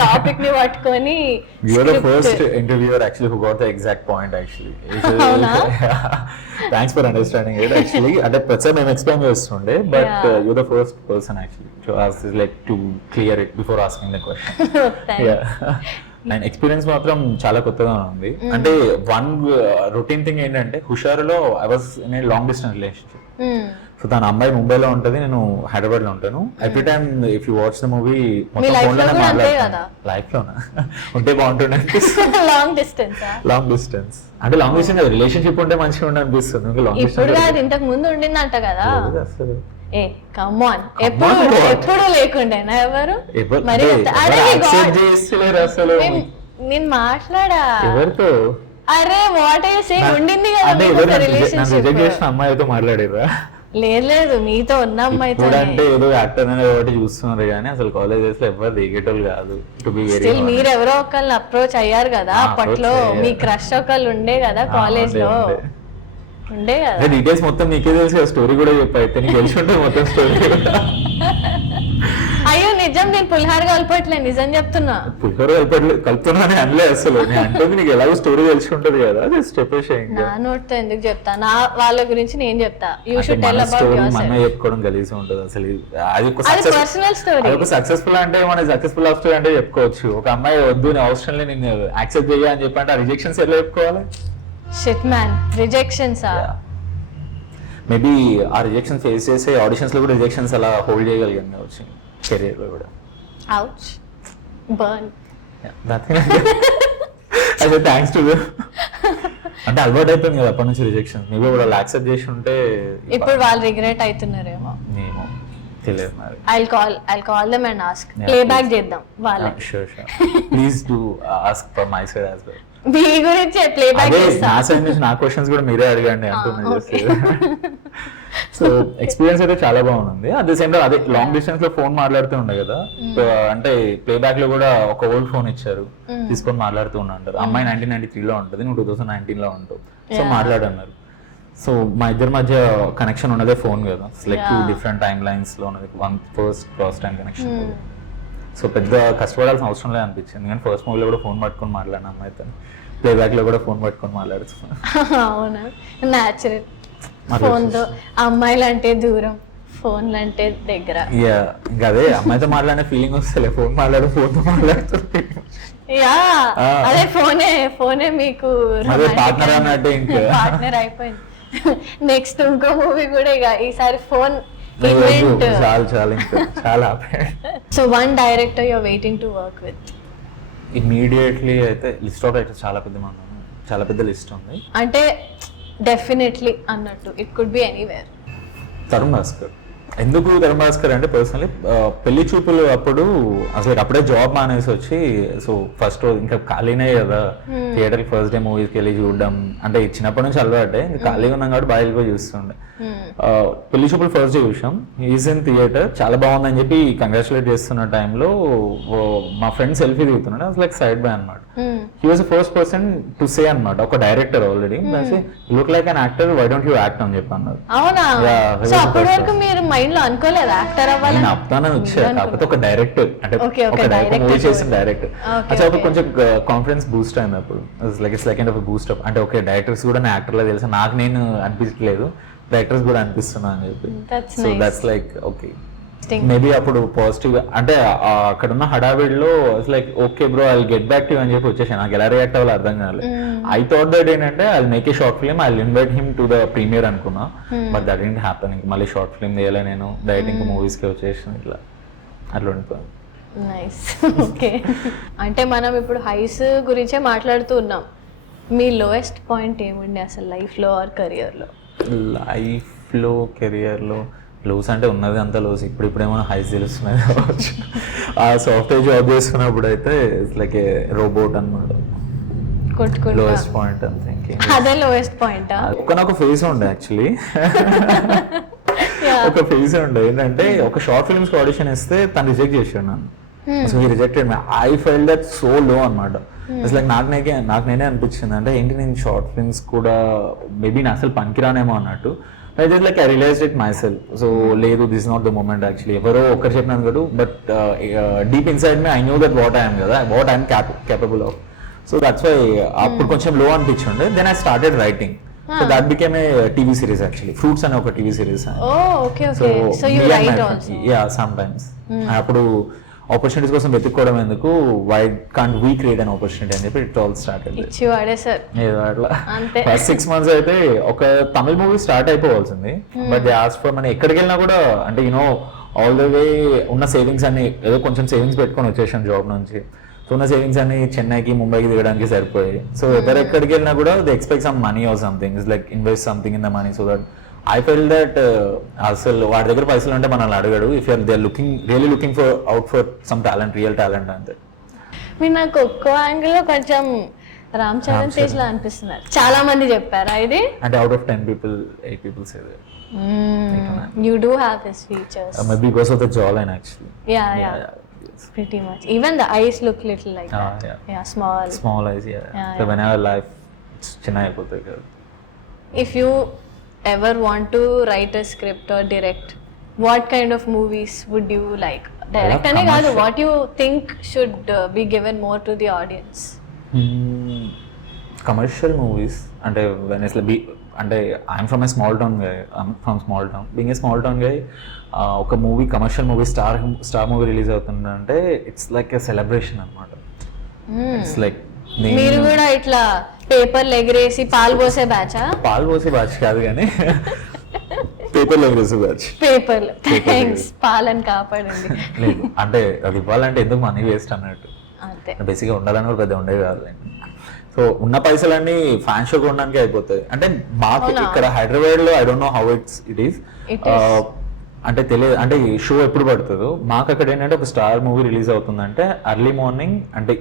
Topic ని పట్టుకొని you are the first interviewer actually who got the exact point actually. Thanks for understanding it actually. అంటే ప్రతిసారి మేము explain చేస్తుండే, but you're the first person actually to ask this, like to clear it before asking the question. And experience మాత్రం చాలా కొత్తగా ఉంది. అంటే one routine thing ఏంటంటే హుషారులో I was in a long distance relationship. So తన అమ్మాయి ముంబైలో ఉంటుంది, నేను హైదరాబాద్ లో ఉంటాను. Every time if you watch the movie మొత్తం life ఫోన్ లో లోనే కూడా అంతే మాట్లాడతాను. కదా? లైఫ్ లోనా ఉంటే బాగుంటుండే లాంగ్ డిస్టెన్స్ లాంగ్ డిస్టెన్స్ అంటే లాంగ్ డిస్టెన్స్ రిలేషన్షిప్ ఉంటే మంచిగా ఉండే అనిపిస్తుంది. ఇంకా లాంగ్ ఇప్పుడు కాదు, ఇంతకు ముందు ఉండిందంట కదా. అసలు ఏ కమాన్, ఎప్పుడు లేకుండేనా ఎవరు? మరి యాక్సెప్ట్ చేస్తలేరు అసలు. నేను మాట్లాడా ఎవరితో? అరే వాట్ ఐ సే, ఉండింది కదా అంటే మీకు ఎవరు ఒక నన్ను రిజెక్ట్ రిలేషన్షిప్. చేసిన అమ్మాయితో మాట్లాడిరా? లేదు మీతో ఉన్న అమ్మాయితో. అంటే ఏదో యాక్టర్ అనేది ఒకటి చూస్తున్నారు కానీ అసలు కాలేజెస్ లో ఎవరు దిగేటోళ్ళు కాదు. టు బి వెరీ స్టిల్ మీరు ఎవరో ఒకళ్ళు అప్రోచ్ అయ్యారు కదా అప్పట్లో, మీ క్రష్ ఒకళ్ళు ఉండే కదా కాలేజ్ లో, ఉండే కదా. డీటెయిల్స్ మొత్తం నీకే తెలుసు, స్టోరీ కూడా చెప్పైతే నీకు తెలిసి ఉంటుంది మొత్తం స్టోరీ. అయ్యో నిజం, నేను పులిహార కలపట్లే, నిజం చెప్తున్నా. పులిహోర కలుపుతున్నానే అనలే అసలు. నేను అంటుంది నీకు ఎలాగో స్టోరీ తెలిసి ఉంటుంది కదా, జస్ట్ చెప్పేసి. నా నోట్తో ఎందుకు చెప్తా, నా వాళ్ళ గురించి నేను చెప్తా. You should tell about your మన సెల్ఫ్. చెప్పుకోవడం గలీజ్ ఉంటుంది అసలు. అది ఒక అది పర్సనల్ స్టోరీ. ఒక సక్సెస్ఫుల్ అంటే మన సక్సెస్ఫుల్ లవ్ స్టోరీ అంటే చెప్పుకోవచ్చు. ఒక అమ్మాయి వద్దు నీ అవసరం లేదు నేను యాక్సెప్ట్ చెయ్యా అని చెప్పంటే ఆ రిజెక్షన్స్ ఎట్లా చెప్పుకోవాలి? Shit man, rejections. మేబీ ఆ రిజెక్షన్ ఫేస్ చేసే ఆడిషన్స్ లో కూడా రిజెక్షన్స్ అలా హోల్డ్ చేయగలిగాను వచ్చి కెరీర్ లో కూడా. Ouch, burn. అదే థ్యాంక్స్ టు అంటే అలవాటు అయిపోయింది కదా అప్పటి నుంచి రిజెక్షన్. మేబీ కూడా వాళ్ళు యాక్సెప్ట్ చేసి ఉంటే ఇప్పుడు వాళ్ళు రిగ్రెట్ అవుతున్నారేమో, ఏమో తెలియదు మరి. I'll call them and ask. Playback చేద్దాం వాళ్ళకి. Sure. Please do ask for my side as well. మీ గురించి ప్లేబ్యాక్ చేస్తా. నా సైడ్ నుంచి నా క్వశ్చన్స్ కూడా మీరే అడగండి అంటున్నా. సో ఎక్స్పీరియన్స్ అయితే చాలా బాగుంది. అట్ ది సేమ్ టైం అదే లాంగ్ డిస్టెన్స్ లో ఫోన్ మాట్లాడుతూ ఉండే కదా, అంటే ప్లేబ్యాక్ లో కూడా ఒక ఓల్డ్ ఫోన్ ఇచ్చారు, తీసుకొని మాట్లాడుతూ ఉన్నా అంటారు. అమ్మాయి 1993 లో ఉంటుంది, నువ్వు 2019 లో ఉంటావు. సో మాట్లాడన్నారు. సో మా ఇద్దరి మధ్య కనెక్షన్ ఉన్నదే ఫోన్ కదా, లైక్ 2 different టైమ్ లైన్స్ లో ఉన్నది. One first cross time connection. So పెద్ద కష్టపడాల్సిన అవసరం లేదు అనిపించింది. కానీ ఫస్ట్ మూవీలో కూడా ఫోన్ పట్టుకొని మాట్లాడిన అమ్మాయితో, ప్లేబ్యాక్ లో కూడా ఫోన్ పట్టుకొని మాట్లాడుతున్నా. అవునా, న్యాచురల్. ఫోన్ తో అమ్మాయిలు అంటే దూరం, ఫోన్లు అంటే దగ్గర. ఇంకా అదే అమ్మాయితో మాట్లాడిన ఫీలింగ్ వస్తలే, ఫోన్ ఫోన్ తో మాట్లాడుతుంది. యా అదే ఫోనే మీకు పార్ట్నర్ అన్నట్టు, ఇంకా పార్ట్నర్ అయిపోయింది. నెక్స్ట్ ఇంకో మూవీ కూడా ఇక ఈసారి ఫోన్. చాలా. So one director you're waiting to work with? Immediately అయితే లిస్ట్ ఆఫ్ డైరెక్టర్స్ చాలా పెద్ద లిస్ట్ ఉంది. అంటే డెఫినెట్లీ అన్నట్టు it could be anywhere. Tarun Bhaskar. ఎందుకు తరుణ్ భాస్కర్ అంటే పర్సనలీ పెళ్లి చూపులు అప్పుడు అసలు అప్పుడే జాబ్ మానేసి వచ్చి, సో ఫస్ట్ రోజు ఇంకా ఖాళీనే కదా, థియేటర్కి ఫస్ట్ డే మూవీస్కి వెళ్ళి చూడడం అంటే చిన్నప్పటి నుంచి అలవాటే, ఇంకా ఖాళీగా ఉన్నాం కాబట్టి బాగా వెళ్ళిపోయి చూస్తుండే. పెళ్లి చూపులు ఫస్ట్ డే చూసాం, ఈజ్ ఇన్ థియేటర్, చాలా బాగుందని చెప్పి కంగ్రాచులేట్ చేస్తున్న టైంలో మా ఫ్రెండ్ సెల్ఫీ దిగుతున్నాడు. అసలు లైక్ సైడ్ బై అనమాట. He was the first person to say అనమాట, ఒక director already look like an actor, why don't you act అని చెప్పి అన్నారు. అవునా? సో అప్పటి వరకు మీరు మైండ్ లో అనుకోలేదు యాక్టర్ అవ్వాలి? నేను అప్తానని వచ్చా, కాకపోతే ఒక డైరెక్టర్ అంటే ఒక డైరెక్టర్ మూవీ చేసిన డైరెక్టర్. అచ్చా అప్పుడు కొంచెం కాన్ఫిడెన్స్ బూస్ట్ అయింది అప్పుడు. It's like of Boost up. అంటే ఓకే డైరెక్టర్స్ కూడా నా యాక్టర్ లా తెలుసా, నాకు నేను అనిపించట్లేదు, డైరెక్టర్స్ కూడా అనిపిస్తున్నా అని చెప్పి. So that's like okay. Maybe అప్పుడు పాజిటివ్ అంటే అక్కడ ఉన్న హడావిడిలో like okay bro I get back to అని చెప్పి వచ్చేసాను. నాకు ఎలా రియాక్ట్ అవ్వాలి అర్థం కాలేదు. ఐ థాట్ దట్ ఏంటంటే I make a short film, I invite him to the premiere అనుకున్నా, బట్ దట్ డిడ్ంట్ హ్యాపెన్. ఇంక మళ్ళీ షార్ట్ ఫిల్మ్ తీయాలి నేను, డైరెక్ట్ ఇంకా మూవీస్కి వచ్చేసాను, ఇట్లా అట్లా ఉండిపోయాను. నైస్. ఓకే, అంటే మనం ఇప్పుడు హైస్ గురించే మాట్లాడుతూ ఉన్నాం. మీ లోయెస్ట్ పాయింట్ ఏముండే అసలు లైఫ్లో ఆర్ కెరియర్లో? లైఫ్లో కెరియర్లో లోస్ అంటే ఉన్నది అంతా లోస్. ఇప్పుడేమో హైస్ తెలుస్తున్నాయి కావచ్చు. ఆ సాఫ్ట్వేర్ జాబ్ చేసుకున్నప్పుడు అయితే లైక్ ఏ రోబోట్ అనమాట. Lowest point I'm thinking. అదే లోయెస్ట్ పాయింట్. ఒక ఫేజ్ ఉండే యాక్చువల్లీ, ఒక ఫేజ్ ఉండే ఏంటంటే ఒక షార్ట్ ఫిల్మ్స్ ఆడిషన్ ఇస్తే తను రిజెక్ట్ చేసాడు నన్ను. So he rejected me. I felt that so లో అనమాట. ఇట్స్ లైక్ నాకు నేనే అనిపించింది అంటే ఏంటి నేను షార్ట్ ఫిల్మ్స్ కూడా మేబీ నేను అసలు పనికిరానేమో అన్నట్టు. I just like I realized it myself. So లేదు, this is not the moment actually. ఎవరో ఒకరు చెప్పినాను కదా, but deep inside me I knew that what I am కదా, what I am capable of. So that's why అప్పుడు కొంచెం లో అనిపించుండే. Then I started writing. So that became a TV series actually. Fruits అనే ఒక TV series. Oh, okay. So you write also? Yeah, sometimes. అప్పుడు opportunities కోసం వెతుక్కోవడం ఎందుకు, why can't we create an opportunity అని చెప్పి ఇట్ ఆల్ స్టార్టెడ్. ఇచ్చి వాడేసారు ఏదో అట్లా అంతే. ఫస్ట్ 6 months అయితే ఒక తమిళ మూవీ స్టార్ట్ అయిపోవాల్సింది, but they ask for money. ఎక్కడికి వెళ్ళినా కూడా అంటే యూనో ఆల్ ద వే ఉన్న సేవింగ్స్ అన్ని ఏదో కొంచెం సేవింగ్స్ పెట్టుకొని వచ్చేసాను జాబ్ నుంచి. సో ఉన్న సేవింగ్స్ అన్ని చెన్నైకి ముంబైకి దిగడానికి సరిపోయాయి. సో ఎక్కడికి వెళ్ళినా కూడా they expect some money or something, is like invest something in the money. So that I felt that అసలు వాడి దగ్గర పైసలు ఉంటే మనల్ని అడగడు, if you're they are really looking for out for some talent, real talent అంతే. మీరు నాకు ఒక్క యాంగిల్ లో కొంచెం రామ్ చరణ్ తేజ్ లా అనిపిస్తున్నారు, చాలా మంది చెప్పారా ఇది? అంటే out of 10 people 8 people say that. You do have his features. Maybe because of the jawline actually. Yeah. Yes. Pretty much. Even the eyes look little like that. Yeah, Small eyes, yeah. So whenever life చిన్న అయిపోతాయి కదా. If you ever want to write a script or direct, what kind of movies would you like? Direct ane kaadu, what you think should be given more to the audience? Commercial movies అంటే when it's like అంటే I'm from a small town guy, from small town. Being a small town guy, ఒక movie commercial movie star movie release అవుతుందంటే it's like a celebration అనమాట. It's like మీరు కూడా ఇట్లా పేపర్లు ఎగిరేసి పాలు పోసే బ్యాచా? పాలు పోసే బ్యాచ్ కాదు కానీ పేపర్లు ఎగిరేసే బ్యాచ్. పేపర్లు థ్యాంక్స్ పాలని కాపాడండి. లేదు అంటే అది ఇవ్వాలంటే ఎందుకు మనీ వేస్ట్ అన్నట్టు, అంతే. బేసిక్గా ఉండాలని కూడా పెద్ద ఉండేవి కాదు. సో ఉన్న పైసలన్నీ ఫ్యాన్ షో కొనడానికి అయిపోతాయి. అంటే మాకు ఇక్కడ హైదరాబాద్ లో I don't know how it is అంటే తెలియదు, అంటే ఈ షో ఎప్పుడు పడుతుందో. మాకు అక్కడ ఏంటంటే ఒక స్టార్ మూవీ రిలీజ్ అవుతుందంటే ఎర్లీ మార్నింగ్, అంటే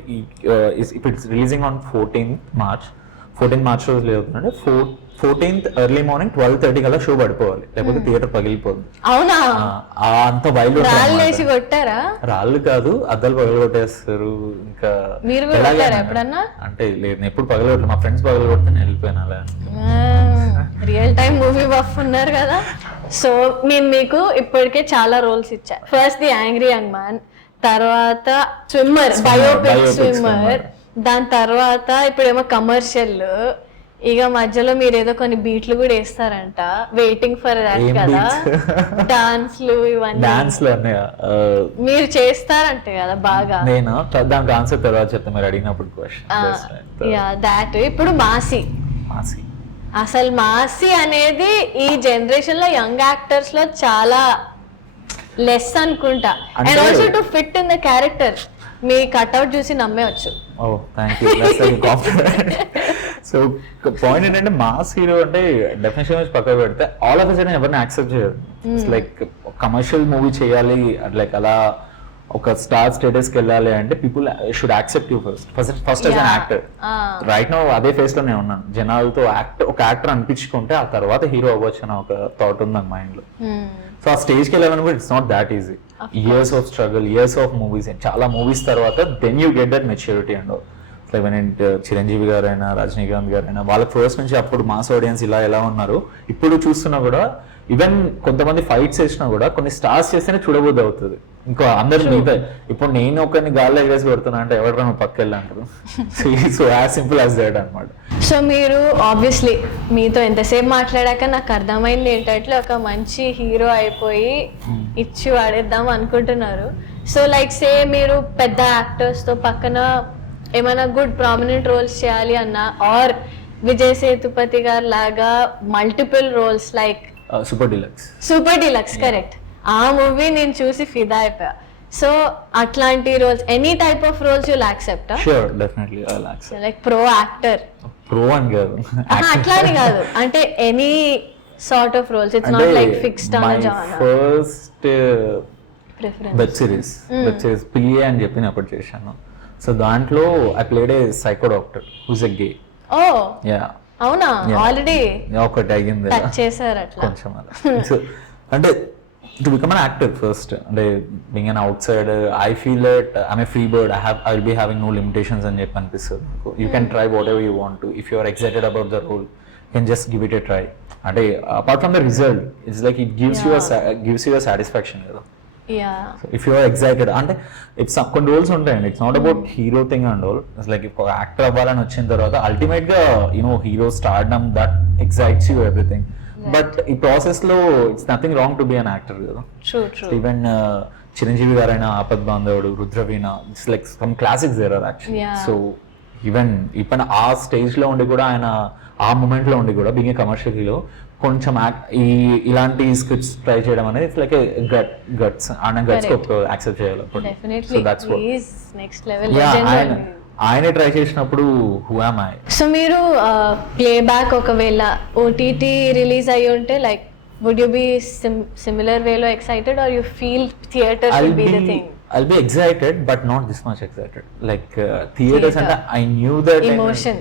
ఇప్పుడు it's releasing on 14th March రోజు రిలీజ్ అవుతుందంటే 14th ఎర్లీ మార్నింగ్ 12:30 కల్లా షో పడిపోవాలి, లేకపోతే థియేటర్ పగిలిపోతుంది. అవునా? అంత బయలు కొట్టారా? రాళ్ళు కాదు, అద్దాలు పగలగొట్టేస్తారు. ఇంకా ఎప్పుడన్నా అంటే లేదు, ఎప్పుడు పగలగొట్టు, మా ఫ్రెండ్స్ పగలగొడితే నేను వెళ్ళిపోయాను అలా. రియల్ టైమ్ మూవీ బఫ్ ఉన్నారు కదా. సో నేను మీకు ఇప్పటికే చాలా రోల్స్ ఇచ్చా. First the angry young man, తర్వాత స్విమ్మర్, బయోపిక్ స్విమ్మర్, దాని తర్వాత ఇప్పుడేమో కమర్షియల్, ఇక మధ్యలో మీరు ఏదో కొన్ని బీట్లు కూడా వేస్తారంట, వెయిటింగ్ ఫర్ దాట్ కదా, డాన్స్లు ఇవన్నీ. డాన్స్లు మీరు చేస్తారంటే కదా బాగా. నేను దానికి ఆన్సర్ తర్వాత చెప్తాను మీరు అడిగినప్పుడు క్వశ్చన్. Yeah that. ఇప్పుడు మాసి అసలు మాసి అనేది ఈ జనరేషన్ లో యంగ్ యాక్టర్స్ లో చాలా లెస్ అనుకుంటా. And also to fit in the character, me cutout చూసి నమ్మేవచ్చు. ఓ థ్యాంక్ యూ. సో పాయింట్ ఏంటంటే మాస్ హీరో అంటే డెఫినేషన్ వచ్చి పక్కన పెడితే ఆల్ ఆఫ్ అ సడన్ ఎవరిని యాక్సెప్ట్ చేయరు. లైక్ కమర్షియల్ మూవీ చేయాలి, లైక్ అలా ఒక స్టార్ స్టేటస్ కి వెళ్ళాలి అంటే people should accept you first as an actor. Right now అదే ఫేస్ లో నేను ఉన్నాను. జనాలతో ఒక యాక్టర్ అనిపించుకుంటే ఆ తర్వాత హీరో అవ్వచ్చు అని ఒక థాట్ ఉంది నాకు మైండ్ లో. సో ఆ స్టేజ్ కి వెళ్ళాలని కూడా it's not that easy. Years of struggle, years of movies, చాలా మూవీస్ తర్వాత then you get that maturity and Chiranjeevi గారైనా రజనీకాంత్ గారైనా వాళ్ళ ఫస్ట్ నుంచి అప్పుడు మాస్ ఆడియన్స్ ఎలా ఉన్నారు, ఇప్పుడు చూస్తున్నా కూడా ఈవెన్ కొంతమంది ఫైట్స్ చేసినా కూడా కొన్ని స్టార్స్ చేస్తేనే చూడబోద్ది అవుతుంది. ఇంకో అందరు మిగతా ఇప్పుడు నేను ఒకరిని గాల్లో ఎగేసి కొడుతున్నా అంటే ఎవరు నువ్వు పక్క వెళ్ళంటారు. So as simple as that అనమాట. సో మీరు ఆబ్వియస్లీ మీతో ఎంతసేపు మాట్లాడాక నాకు అర్థమైంది ఏంటంటే ఒక మంచి హీరో అయిపోయి ఇచ్చి వాడేద్దాం అనుకుంటున్నారు. సో లైక్ సే మీరు పెద్ద యాక్టర్స్ తో పక్కన ఏమైనా గుడ్ ప్రామినెంట్ రోల్స్ చేయాలి అన్నా, ఆర్ విజయ్ సేతుపతి గారు లాగా multiple roles like super deluxe correct, ఆ మూవీ నేను చూసి ఫిదా అయిపోయా. సో అట్లాంటి roles, any type of roles you'll accept? Sure definitely I will accept. Like pro actor, pro అని కాదు, అట్లా అని కాదు, అంటే any sort of roles, it's not like fixed on a genre. First web series Pilli అని చెప్పి అప్పుడు చేశాను. సో దాంట్లో I played a psycho doctor who's a gay. Oh yeah అవునా? ఆల్రెడీ ఒకటి అయ్యింది టచ్ చేశారు అట్లా కొంచెం అలా. సో అంటే to become an actor first, అంటే being an outside I feel that I'm a free bird, I will be having no limitations అని చెప్పి అనిపిస్తుంది నాకు. You can try whatever you want to, if you are excited about the role you can just give it a try. అంటే apart from the result it's like it gives you a satisfaction కదా. If you are excited అంటే it's కొన్ని roles ఉంటాయండి, it's not about hero thing and all. It's like ఇప్పుడు actor అవ్వాలని వచ్చిన తర్వాత ultimate గా you know hero stardom that excites you everything. But ఈ ప్రాసెస్ లో it's nothing wrong to be an actor కదా. ఈవెన్ చిరంజీవి గారైన Aapadbandhavudu, Rudraveena, it's like some classics there are actually. Yeah. So even ఇప్పుడు ఆ స్టేజ్ లో ఉండి కూడా ఆయన ఆ మూమెంట్ లో ఉండి కూడా బీయింగ్ కమర్షియల్ హీరో కొంచెం ఇలాంటి స్క్రిప్ట్స్ ట్రై చేయడం అనేది ఇట్స్ లైక్ గట్స్ ఆయన గట్స్ యాక్సెప్ట్ చేయాలి. డెఫినెట్లీ ఈజ్ నెక్స్ట్ లెవెల్ ఆయనే ట్రై చేసినప్పుడు హూ యామ్ ఐ. సో మీరు ప్లేబ్యాక్ ఒకవేళ ఓటీటీ రిలీజ్ అయ్యి ఉంటే like would you be similar వేలో excited are you feel theatre will be the thing? I'll be excited but not this much excited. Like theaters and I knew that emotion.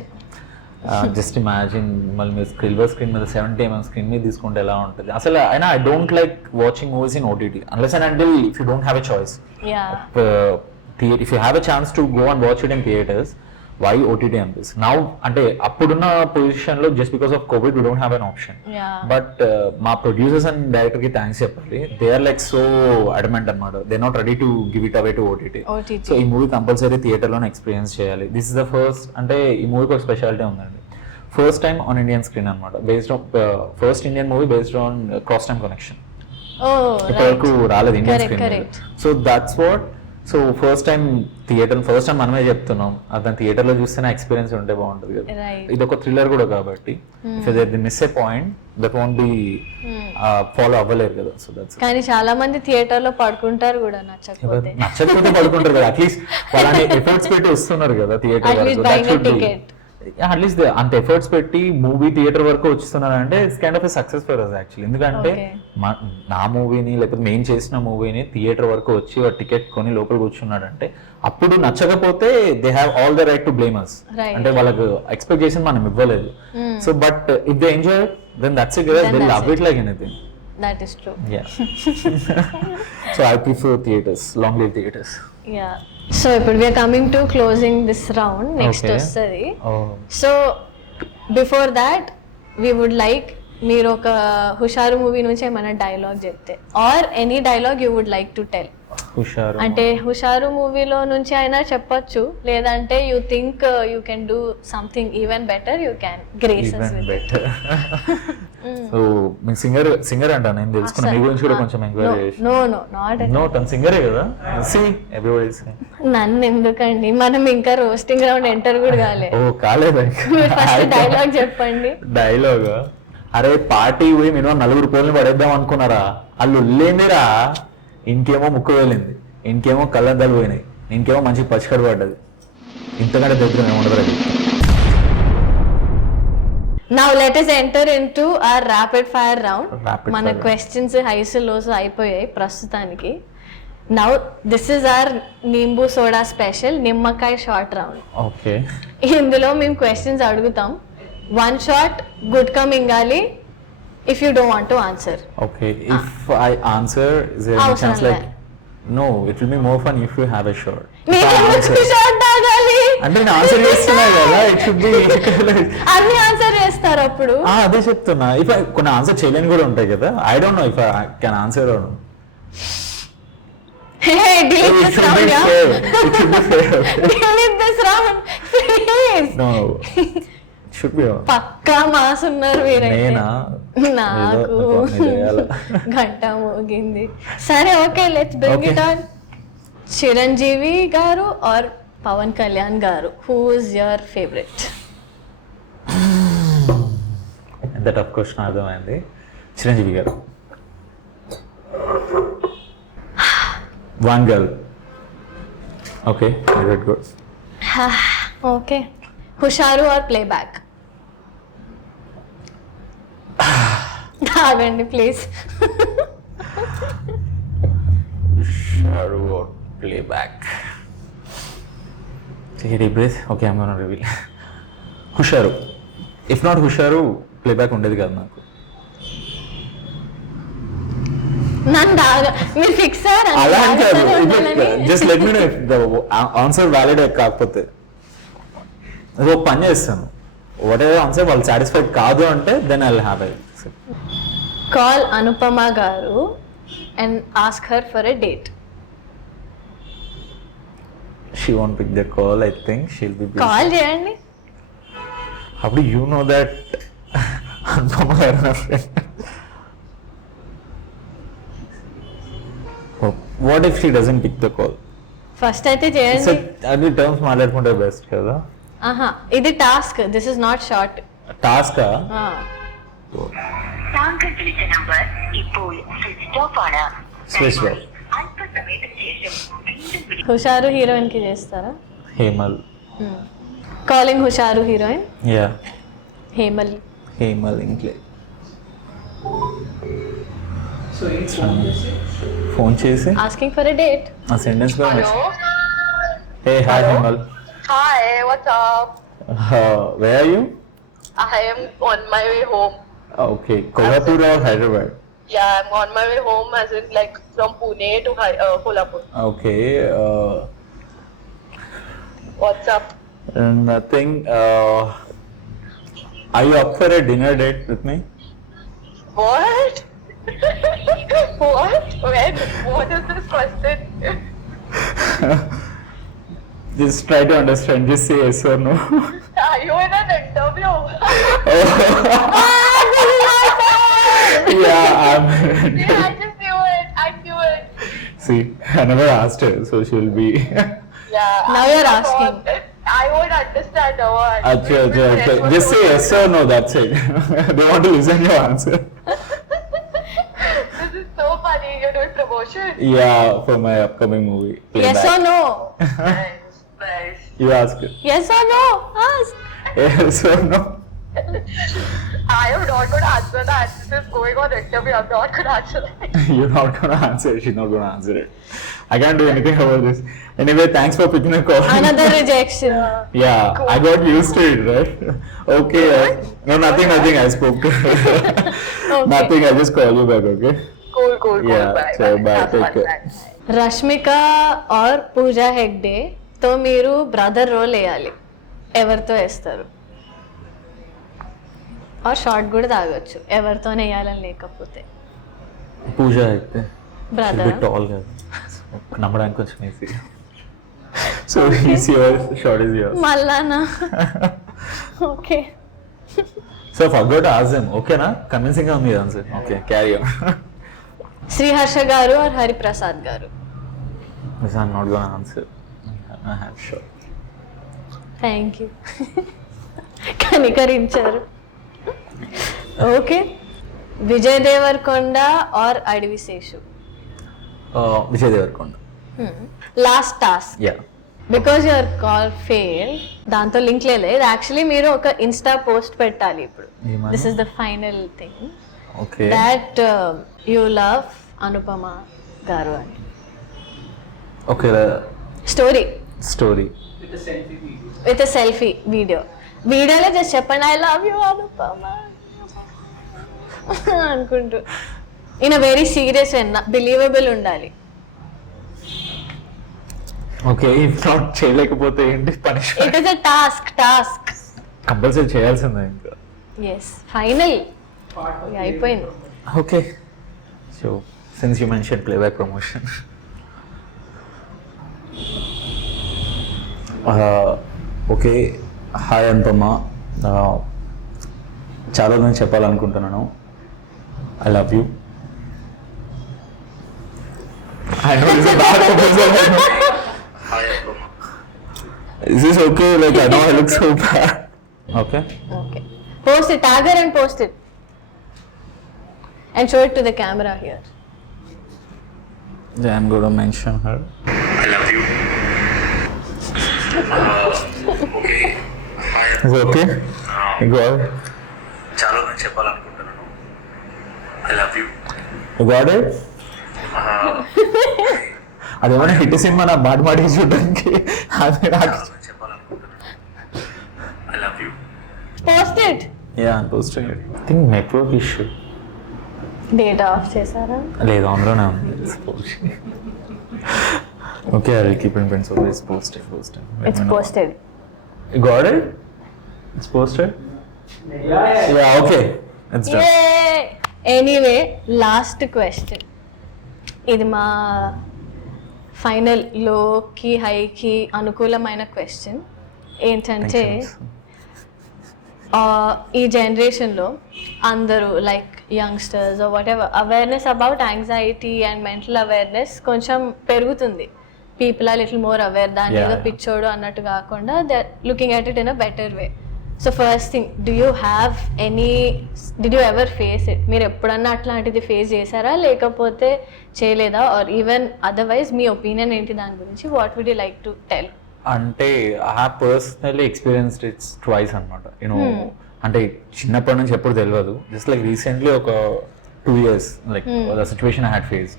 Just imagine మళ్ళీ మీరు silver screen మీద 70 mm screen మీద తీసుకుంటే ఎలా ఉంటుంది అసలు. అయినా I don't like watching movies in OTT unless and until if you don't have a choice. If you have a chance to go and watch it in theaters, why OTT అనిపిస్తుంది. Now అంటే అప్పుడున్న position లో just because of covid we don't have an option. But మా producers and director కి thanks చెప్పాలి. They are like so adamant అనమాట. They not ready to give it away to OTT. So ఈ movie compulsory theatre లోనే experience చేయాలి. This is the first, అంటే ఈ మూవీకి ఒక స్పెషాలిటీ ఉందండి. First time on Indian screen అనమాట. Based on first Indian movie based on cross time connection. ఇప్పటివరకు రాలేదు Indian screen. So that's what. So first time మనమే చెప్తున్నాం, అతను థియేటర్ లో చూస్తేనే ఎక్స్పీరియన్స్ ఉంటే బాగుంటుంది కదా. ఇది ఒక థ్రిల్లర్ కూడా కాబట్టి miss a point that won't be follow అవ్వలేరు కదా. So that's. కానీ చాలా మంది థియేటర్ లో పడుకుంటారు కూడా నచ్చకపోతే పడుకుంటారు కదా. అట్లీస్ట్ వాళ్ళని ఎఫర్ట్స్ పెట్టి వస్తున్నారు కదా థియేటర్. అట్లీస్ట్ అంత ఎఫర్ట్స్ పెట్టి మూవీ థియేటర్ వరకు వచ్చిస్తున్నారంటే it's kind of a success for us actually. ఎందుకంటే నా మూవీని లేకపోతే మేము చేసిన మూవీని థియేటర్ వరకు వచ్చి టికెట్ కొని లోపల కూర్చున్నాడంటే అప్పుడు నచ్చకపోతే they have all the right to blame us. అంటే వాళ్ళకు ఎక్స్పెక్ట్ చేసిన మనం ఇవ్వలేదు. So but if they enjoy then that's it. They love it like anything. That is true. Yeah. So I prefer theaters, long live theaters. Yeah. So ఇప్పుడు we are coming to closing this round. Next వస్తుంది. So before that we would like మీరు ఒక హుషారు movie నుంచి ఏమైనా dialogue చెప్తే or any dialogue you would like to tell. అంటే హుషారు మూవీలో నుంచి అయినా చెప్పొచ్చు, లేదంటే you think you can do something even better, you can grace us with it. So మీ సింగర్ అంట నేను తెలుసుకున్నా. మీ గురించి కూడా కొంచెం ఎంక్వైరీ చేసి. నో తన సింగరే కదా. సి ఎవ్రీబడీ సే. నన్ను ఎందుకండి, మనం ఇంకా రోస్టింగ్ రౌండ్ ఎంటర్ కూడా కాలే. ఓ కాలేదు. ఫస్ట్ డైలాగ్ చెప్పండి. డైలాగ్ అరే పార్టీ పోయి మినిమం 4 కోళ్ళని పడేద్దాం అనుకున్నారా, వాళ్ళు ఉల్లేందిరా. ఇంకేమో ముక్కు వెళ్ళింది, ఇంకేమో కళ్ళద్దాలు పోయినాయి, ఇంకేమో మంచి పచ్చికడు పడ్డది. ఇంతకంటే దగ్గర ఏముండదు. Now let us enter into our rapid fire round. మన క్వశ్చన్స్ హైస్ లోస్ అయిపోయాయి ప్రస్తుతానికి. Now this is our Nimbu soda special నిమ్మకాయ షార్ట్ రౌండ్. ఓకే. ఇందులో మేము క్వశ్చన్స్ అడుగుతాం. 1 shot గుట్కా మింగాలి if you don't want to answer. Okay. If I answer, is there any chance like no, it will be more fun if you have a shot. Short తాగాలి అంటే నేను answer చేస్తున్నా కదా. It should B అన్ని answer చేస్తారు అప్పుడు. అదే చెప్తున్నా. ఇఫ్ కొన్ని ఆన్సర్ చేయలేని కూడా ఉంటాయి కదా. I don't know if I can answer or no. Hey, delete this round, yeah? It should be fair. Delete this round, please. No. Should be. పక్కా మాస్ ఉన్నారు మీరైతే. నేనా? నాకు గంట మోగింది. సరే okay, let's bring it on. Chiranjeevi garu or Pawan Kalyan garu, who is your favourite? ఎంత tough question అర్థమైంది. చిరంజీవి గారు. One girl. Okay, good, good. Okay. Hushaaru or playback? తాగండి please. Hushaaru or playback? Take a deep breath. Okay, I'm gonna reveal. హుషారు. If not Hushaaru, playback ఉండేది కాదు నాకు. మీరు fix అలా అంటారు. Just let me know if the answer valid కాకపోతే ఒక పని చేస్తాను. వాట్ ఎవర్ ఆన్సర్ వాళ్ళు సాటిస్ఫైడ్ కాదు అంటే then I will have it. Call Anupama garu and ask her for a date. She won't pick the call. I think she will be busy. Call చేయండి. How do you know that Anupama garu నా friend? What if she doesn't pick the call? First అయితే చేయండి. అది terms మాట్లాడుకుంటే best కదా. ఆహా, ఇది task, this is not short. టాస్కా? താങ്കൾ വിളിച്ച നമ്പർ ഇപ്പോൾ സ്വിച്ച് ഓഫ് ആണ്. Switch off. അല്പസമയത്തിന് ശേഷം വീണ്ടും വിളി. హుషారు హీరోయిన్ కి చేస్తారా? Hemal. Calling Hushaaru heroine. Yeah. Hemal. Hemal ఇంక్లే. ఫోన్ చేసి ఆస్కింగ్ ఫర్ ఎ డేట్. ఆ సెంటెన్స్ కూడా hey hi Hemal. Hi, what's up? Where are you? I am on my way home. Okay, Kolhapur or Hyderabad? Yeah, I'm on my way home, as in like from Pune to Kolhapur. Okay, What's up? Nothing. Are you up for a dinner date with me? What? What? When? What is this question? Just try to understand. Just say yes or no. Are you in an interview? Yeah, I'm. Yeah, I just knew it. I knew it. See, I never asked her, so she'll be. Yeah. Now I you're thought asking. it. I won't understand a word. Acha, acha, acha. Just say yes or no. That's it. They want to listen to your answer. This is so funny. You're doing promotion. Yeah, for my upcoming movie. Yes or no? Nice, nice. You ask it. Yes or no? Ask. Yes or no? I am not going to answer that. This is going on interview. I'm not going to answer that. You're not gonna answer. She's not gonna answer it. I can't do anything about this. Anyway, thanks for picking the call. Another rejection. Yeah, I got used to it, right? Okay. No, nothing. I spoke to her. Nothing. I just call you back, okay? Cool. Yeah, Bye. so bye. Have Take fun, care. bye. Rashmika or Pooja Hegde తో మీరు brother role వేయాలి, ఎవరితో వేస్తారు? Are short కూడా తాగొచ్చు, ఎవరితో వేయాలని లేకపోతే. పూజ అయితే బ్రదర్ టాల్ కదా, నమ్మడానికి కొంచెం easy. So is yours, short is yours. మళ్ళానా? Okay. So forgot to ask them. ఓకేనా? కన్విన్సింగ్ గా ఉంది answer. Okay, carry on. Sriharsha garu or Hariprasad గారు? This I'm not gonna answer. I have sure. Thank you. కనికరించారు. Okay. Vijay Devarakonda or Adivi Sesh? Vijay Devarakonda. Last task. Yeah. Because your call fail, దాంతో link లేదు. Actually మీరు ఒక insta post పెట్టాలి ఇప్పుడు. ఏమని? This is the final thing okay. That you love Anupama garu అని. Okay, story with selfie వీడియోలో జస్ట్ చెప్పండి ఐ లవ్ యూ అనుపమ అనుకుంటూ. In a very serious and believable ఉండాలి. ఓకే, ఇఫ్ నాట్ చేయలేకపోతే ఏంటి punishment? It is a task. Compulsory చేయాల్సిందే ఇంకా. Yes, final అయిపోయింది. Okay, so since you mention playback promotion, okay. Hi Anupama, చాలా నేను చెప్పాలనుకుంటున్నాను. I love you. I know this is bad proposal. Is this okay? Like, I know I look so bad. Okay. Post it, tag her and post it. And show it to the camera here. Yeah, I'm going to mention her. I love you. Okay. Is it okay? Go ahead. చాలా నేను చెప్పాలనుకుంటున్నాను. I love you. You got it? అదేమన్నా hit cinema నా మాట మాటికి చూడడానికి. అదే నాకు చెప్పాలనుకుంటున్నాను. I love you. Post it. Yeah posting it. I think network issue. Data of చేశారా? లేదు, ఆన్లోనే ఉంది. Okay, I will keep in pens. Okay, it's posted. It's posted. You got it? It's posted? Yeah, okay. It's done. Yay! Anyway, last question. ఇది మా final లోకి హైకి అనుకూలమైన question ఏంటంటే, ఈ జనరేషన్లో అందరూ like youngsters whatever awareness about anxiety and mental awareness కొంచెం పెరుగుతుంది. People are little more aware, దాని ఏదో పిచ్చోడు అన్నట్టు కాకుండా they are looking at it in a better way. So first thing, did you ever face it? మీరు ఎప్పుడన్నా అట్లాంటిది ఫేస్ చేశారా లేకపోతే చేయలేదా? ఆర్ ఈవెన్ అదర్వైజ్ మీ ఒపీనియన్ ఏంటి దాని గురించి? What would you like to tell? అంటే I have personally experienced it's twice అనమాట. యూనో అంటే చిన్నప్పటి నుంచి ఎప్పుడు తెలియదు, జస్ట్ లైక్ రీసెంట్లీ ఒక 2 years like the situation I had face,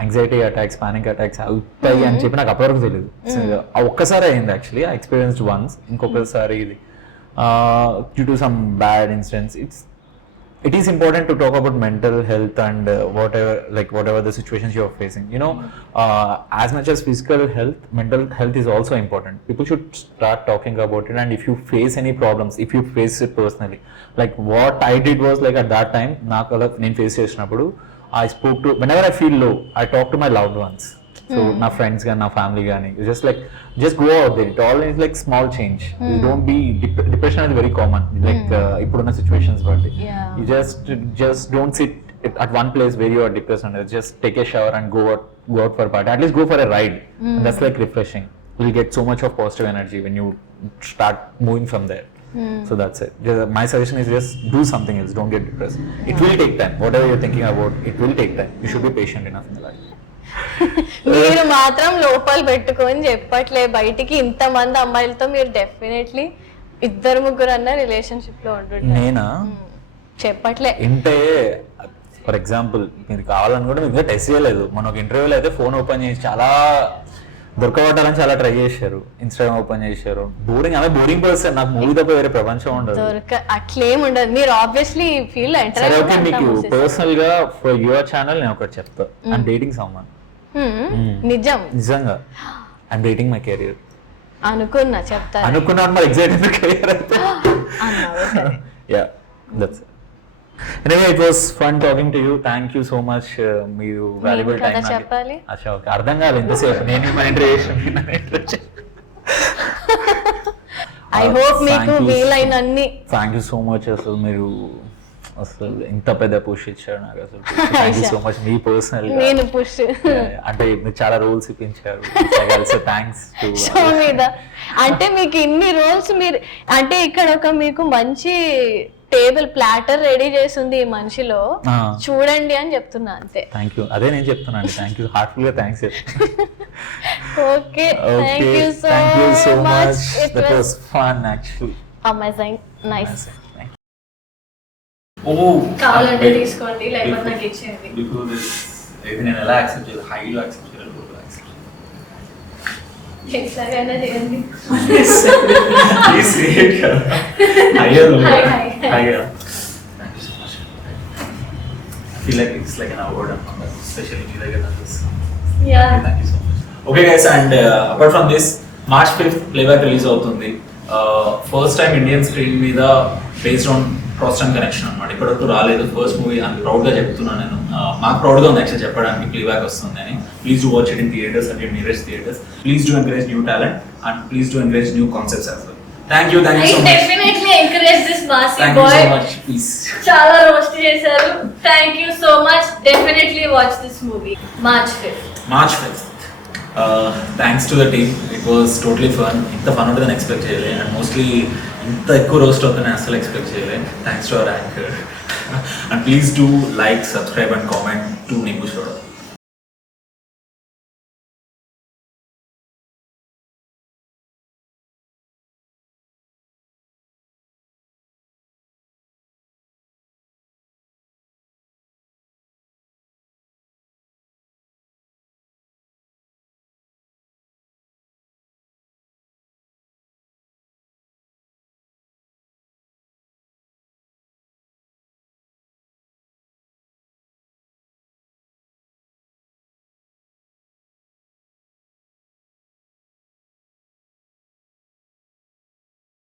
anxiety attacks, panic attacks అవుతాయి అని చెప్పి నాకు అప్పటివరకు తెలియదు. ఒక్కసారి అయింది యాక్చువల్లీ, ఐ ఎక్స్పీరియన్స్డ్ వన్స్. ఇంకొకసారి ఇది due to some bad incidents. It is important to talk about mental health and whatever the situations you are facing. You know, as much as physical health, mental health is also important. People should start talking about it. And if you face any problems, if you face it personally, like what I did was like at that time, నేను face చేసినప్పుడు I spoke to, whenever I feel low, I talk to my loved ones. So నా friends కానీ నా family కానీ just go out there. It all is like small change. You don't be depression is very common, like ippudunna situations batti. You just don't sit at one place where you are depressed and just take a shower and go out for a party. At least go for a ride. And that's like refreshing. You'll get so much of positive energy when you start moving from there. So that's it. My suggestion is just do something else. Don't get depressed. It will take time. Whatever you're thinking about, it will take time. You should be patient enough in life. మీరు మాత్రం లోపల పెట్టుకొని చెప్పట్లే బయటికి. ఇంతమంది అమ్మాయిలతో మీరు definitely 2-3 అన్న రిలేషన్షిప్ లో ఉంటుంటారు. నేనా చెప్పట్లే అంటే ఫర్ ఎగ్జాంపుల్ మీరు కావాలని కూడా మీకు టెస్ట్ చేయలేదు. మన ఒక ఇంటర్వ్యూలో అయితే ఫోన్ ఓపెన్ చేసి చాలా దొరకబట్టాలని చాలా ట్రై చేశారు, ఇన్స్టాగ్రామ్ ఓపెన్ చేశారు. బోరింగ్ పర్సన్, నాకు మూవీ తప్ప వేరే ప్రపంచం ఉండదు. అట్లేం ఉండదు. మీరు ఆబ్వియస్లీ ఫీల్ ఎంటర్. సరే ఓకే, మీకు పర్సనల్ గా ఫర్ యువర్ ఛానల్ నేను ఒకటి చెప్తా. I'm dating someone. నిజంగా ఐఎమ్ డేటింగ్ మై కెరీర్. అనుకున్నా మరి ఎగ్జైట్ కెరీర్ అయితే yeah that's it. Anyway, it was fun talking to you. Thank you so much. మీరు వాల్యుబుల్ టైం చెప్పాలి. అచ్చా ఓకే, అర్థం కాలేదు ఎంతసేపు నేను మన ఇంటర్వ్యూ. ఐ హోప్ మీకు వీలైనన్ని. Thank you so much. అసలు మీరు అసలు ఇంత పెద్ద పుష్ ఇచ్చారు నాకు. అసలు thank you so much. Me personal నేను పుష్ అంటే మీరు చాలా రోల్స్ ఇప్పించారు. థ్యాంక్స్ టు షో మీద. అంటే మీకు ఇన్ని రోల్స్, మీరు అంటే ఇక్కడ ఒక మీకు మంచి టేబుల్ ప్లాటర్ రెడీ చేసింది ఈ మనిషిలో, చూడండి అని చెప్తున్నా అంతే. థ్యాంక్ యూ, అదే నేను చెప్తున్నాను. థ్యాంక్ యూ, హార్ట్ఫుల్ గా thanks. Okay, thank you so much. It was fun actually. Amazing, nice. కావాలంటే తీసుకోండి లేకపోతే నాకు ఇచ్చేయండి. బికాజ్ ఇది నేను ఎలా యాక్సెప్ట్ చేయాలి? హైలో యాక్సెప్ట్ చేయాలి, లోలో యాక్సెప్ట్ ఎట్లాగైనా చేయండి. ప్లీజ్ రేట్ హైయర్ లో hire. Thank you so much. I feel like it's like an award especially మీ దగ్గర నాకు. Yeah, thank you so much. Okay guys, and apart from this March 5th playback release అవుతుంది. First time Indian screen మీద based on trust and connection అనమాట. ఇప్పటివరకు రాలేదు. First movie అని ప్రౌడ్గా చెప్తున్నాను నేను. మాకు ప్రౌడ్గా ఉంది యాక్చువల్ చెప్పడానికి ప్లేబ్యాక్ వస్తుంది అని. Please do watch it in theatres and nearest theatres. Please do encourage new talent and please do encourage new concepts as well. Thank you so much. Definitely encourage this మాసీ thank you bye. So much. Please చాలా roast చేశారు. Thank you so much. Definitely watch this movie March 5th. Thanks to the team. It was totally fun. ఇంత fun ఉంటుందని expect చేయలే, and mostly ఇంత ఎక్కువ roast అవుతుందని అసలు ఎక్స్పెక్ట్ చేయలే. Thanks to our anchor. And please do like, subscribe and comment to Nimbu షోడా.